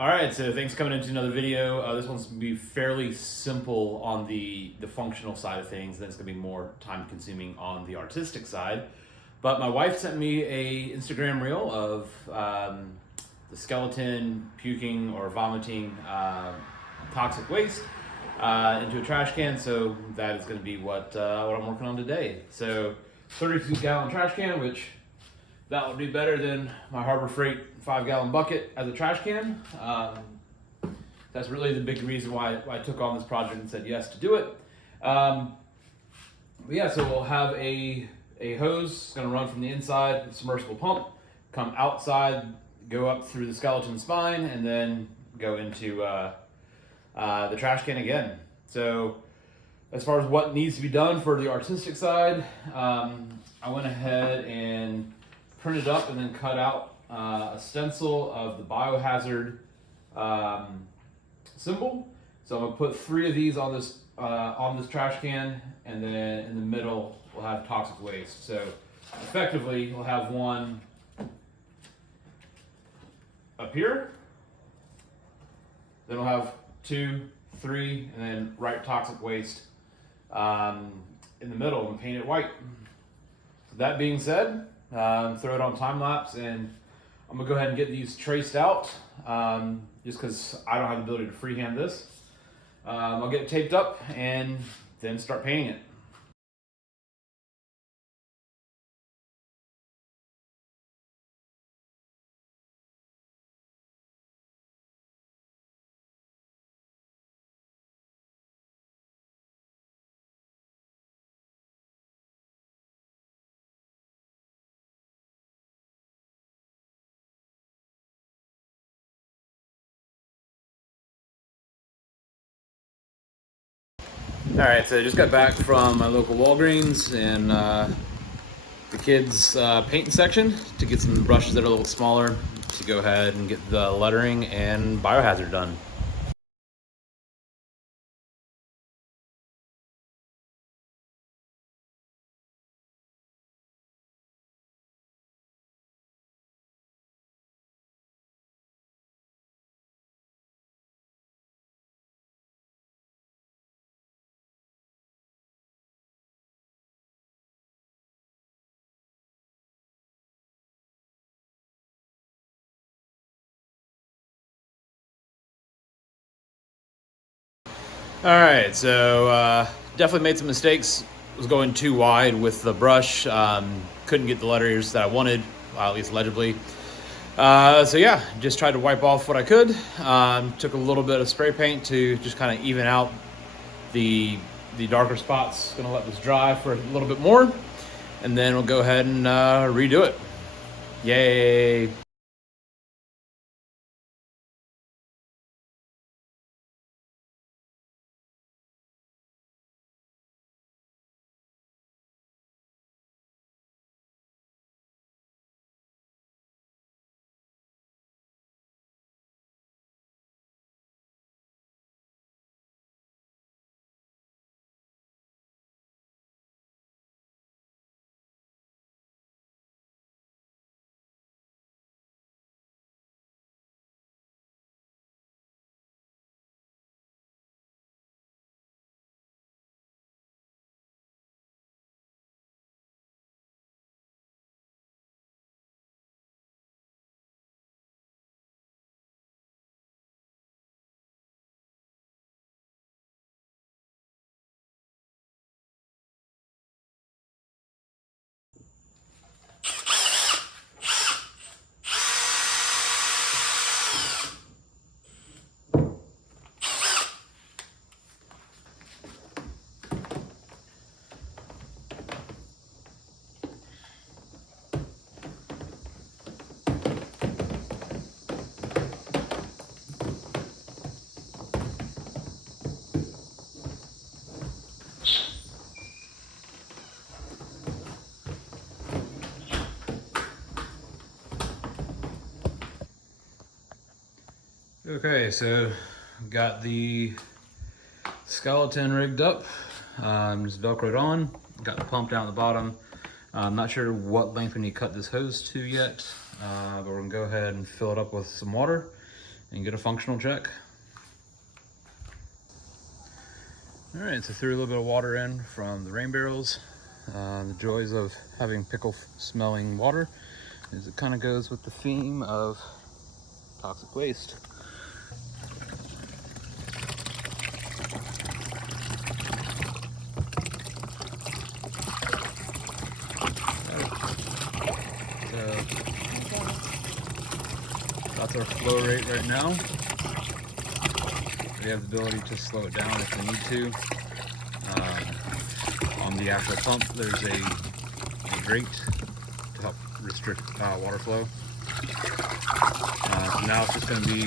All right, so thanks for coming into another video. This one's gonna be fairly simple on the functional side of things, then it's gonna be more time consuming on the artistic side. But my wife sent me a Instagram reel of the skeleton puking or vomiting toxic waste into a trash can, so that is gonna be what I'm working on today. So 32-gallon trash can, which that would be better than my Harbor Freight 5-gallon bucket as a trash can. That's really the big reason why I took on this project and said yes to do it. But yeah, so we'll have a hose. It's going to run from the inside, a submersible pump, come outside, go up through the skeleton spine, and then go into the trash can again. So as far as what needs to be done for the artistic side, I went ahead and printed up and then cut out a stencil of the biohazard symbol. So I'm gonna put 3 of these on this trash can, and then in the middle we'll have toxic waste. So effectively we'll have one up here, then we'll have 2, 3, and then write toxic waste in the middle and paint it white. So that being said, throw it on time lapse, and I'm gonna go ahead and get these traced out just because I don't have the ability to freehand this. I'll get it taped up and then start painting it. All right, so I just got back from my local Walgreens and the kids' painting section to get some brushes that are a little smaller to go ahead and get the lettering and biohazard done. All right, so definitely made some mistakes. Was going too wide with the brush. Couldn't get the letters that I wanted, at least legibly. So yeah, just tried to wipe off what I could. Took a little bit of spray paint to just kind of even out the darker spots. Gonna let this dry for a little bit more, and then we'll go ahead and redo it. Yay! Okay, so got the skeleton rigged up, just velcroed on, got the pump down at the bottom. I'm not sure what length we need to cut this hose to yet, but we're gonna go ahead and fill it up with some water and get a functional check. All right, so threw a little bit of water in from the rain barrels. The joys of having pickle smelling water is it kind of goes with the theme of toxic waste. So that's our flow rate right now. We have the ability to slow it down if we need to. On the actual pump, there's a grate to help restrict water flow. So now it's just going to be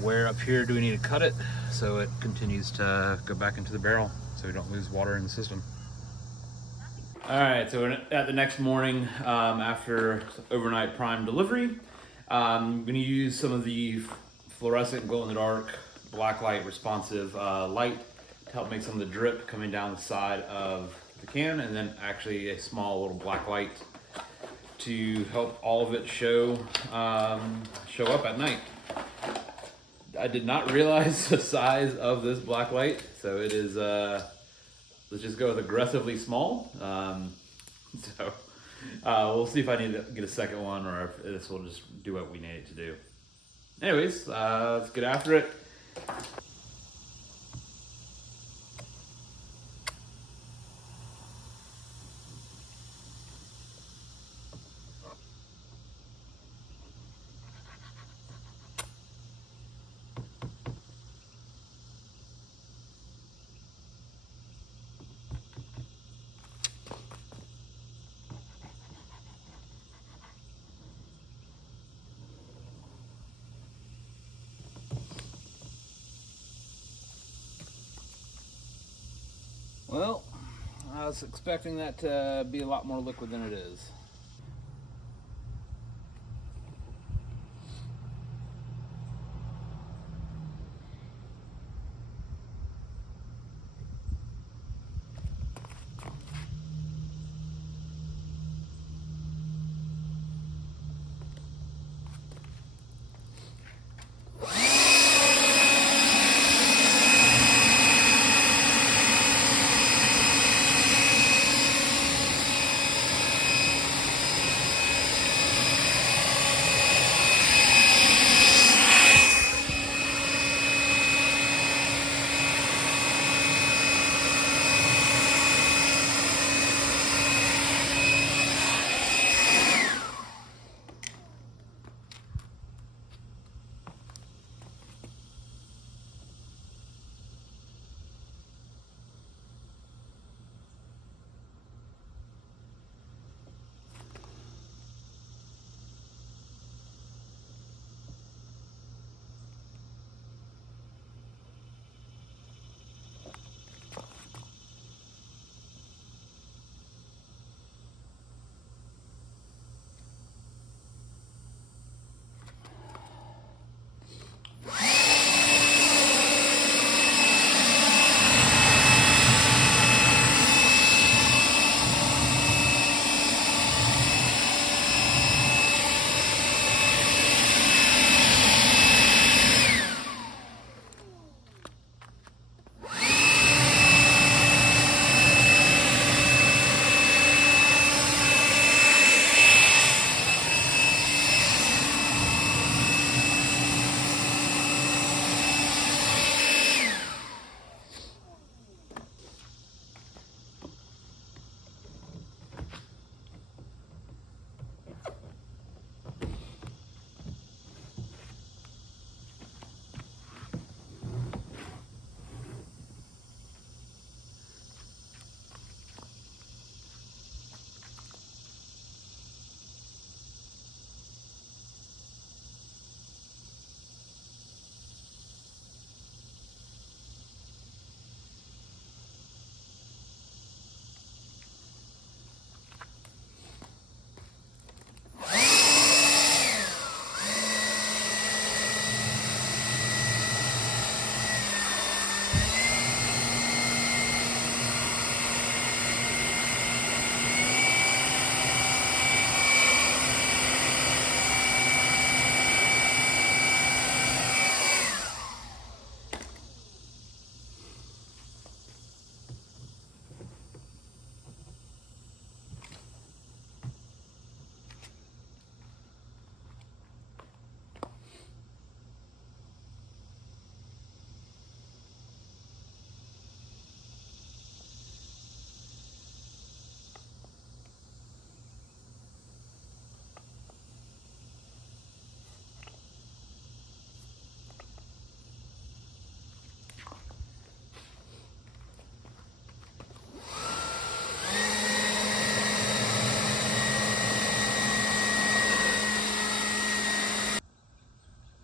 where up here do we need to cut it so it continues to go back into the barrel so we don't lose water in the system. All right, so at the next morning after overnight prime delivery, I'm going to use some of the fluorescent glow-in-the-dark black light responsive light to help make some of the drip coming down the side of the can, and then actually a small little black light to help all of it show up at night. I did not realize the size of this black light, so it is let's just go with aggressively small. We'll see if I need to get a second one or if this will just do what we need it to do. Anyways, let's get after it. Well, I was expecting that to be a lot more liquid than it is.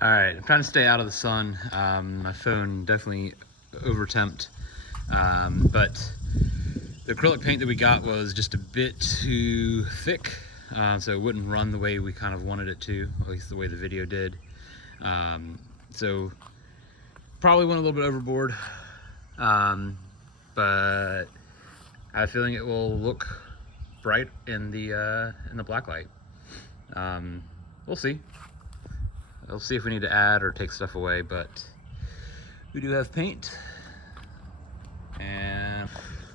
All right, I'm trying to stay out of the sun. My phone definitely over temped, but the acrylic paint that we got was just a bit too thick, so it wouldn't run the way we kind of wanted it to, at least the way the video did. So probably went a little bit overboard, but I have a feeling it will look bright in the black light. We'll see. We'll see if we need to add or take stuff away, but we do have paint, and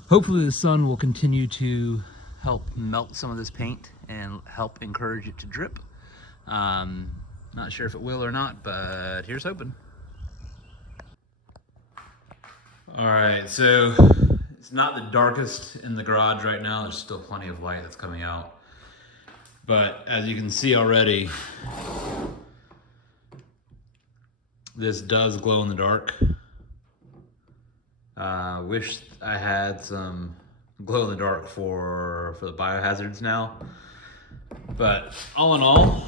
hopefully the sun will continue to help melt some of this paint and help encourage it to drip. Not sure if it will or not, but here's hoping. All right, so it's not the darkest in the garage right now. There's still plenty of light that's coming out. But as you can see already, this does glow in the dark. Wish I had some glow in the dark for the biohazards now. But all in all,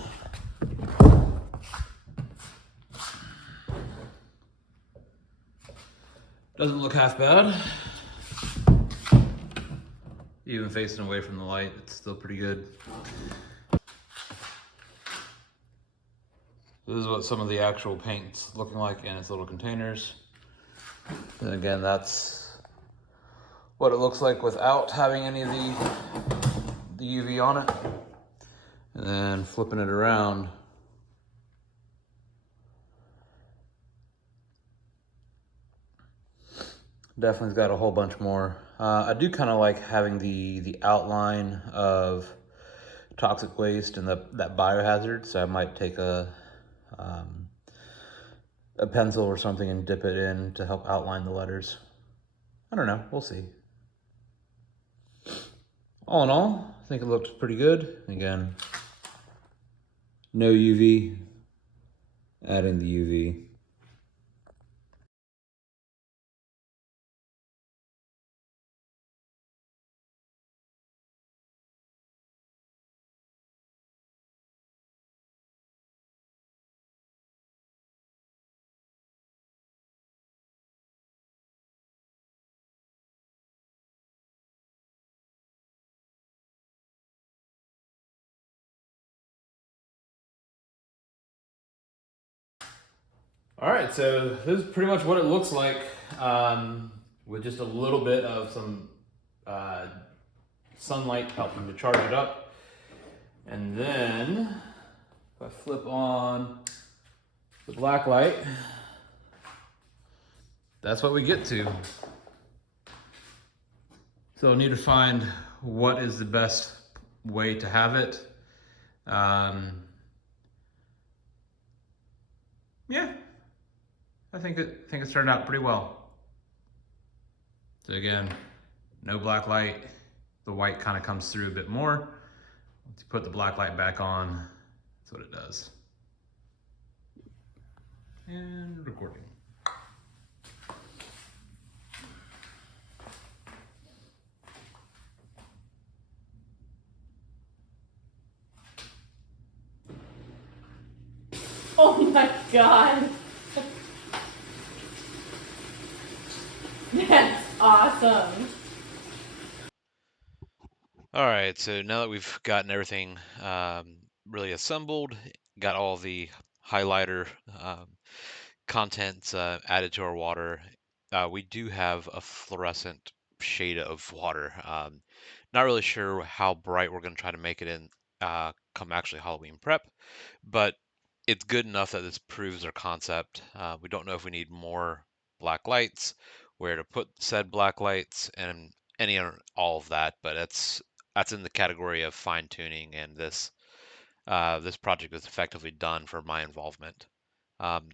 doesn't look half bad. Even facing away from the light, it's still pretty good. This is what some of the actual paint's looking like in its little containers. And again, that's what it looks like without having any of the UV on it. And then flipping it around, definitely's got a whole bunch more. I do kind of like having the outline of toxic waste and that biohazard, so I might take a pencil or something and dip it in to help outline the letters. I don't know, we'll see. All in all, I think it looked pretty good. Again, no UV, adding the UV. All right, so this is pretty much what it looks like, with just a little bit of some sunlight helping to charge it up. And then if I flip on the black light, that's what we get to. So I'll need to find what is the best way to have it. Yeah, I think it's turned out pretty well. So again, no black light. The white kind of comes through a bit more. Once you put the black light back on, that's what it does. And recording. Oh my god. That's awesome. All right, so now that we've gotten everything really assembled, got all the highlighter contents added to our water, we do have a fluorescent shade of water. Not really sure how bright we're going to try to make it in come actually Halloween prep, but it's good enough that this proves our concept. We don't know if we need more black lights, where to put said black lights, and any or all of that, but that's in the category of fine tuning, and this project is effectively done for my involvement. Um,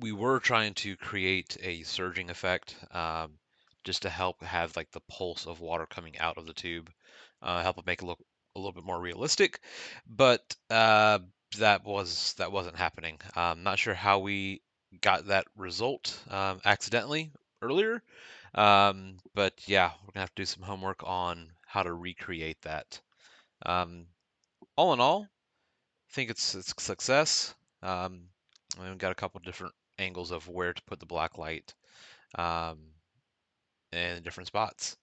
we were trying to create a surging effect, just to help have like the pulse of water coming out of the tube, help it make it look a little bit more realistic, but that wasn't happening. Not sure how we got that result accidentally earlier, but yeah, we're gonna have to do some homework on how to recreate that. Um, all in all, I think it's a success. And we've got a couple different angles of where to put the black light um, in different spots.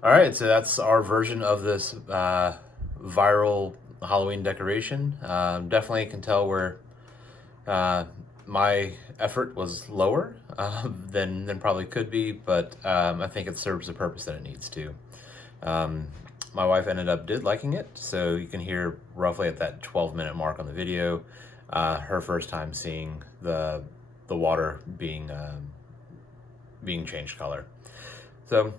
All right, so that's our version of this viral Halloween decoration. Definitely can tell where uh, my effort was lower than probably could be, but I think it serves the purpose that it needs to. Um, my wife ended up liking it, so you can hear roughly at that 12-minute mark on the video, her first time seeing the water being changed color. So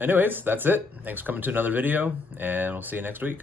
anyways, that's it. Thanks for coming to another video, and we'll see you next week.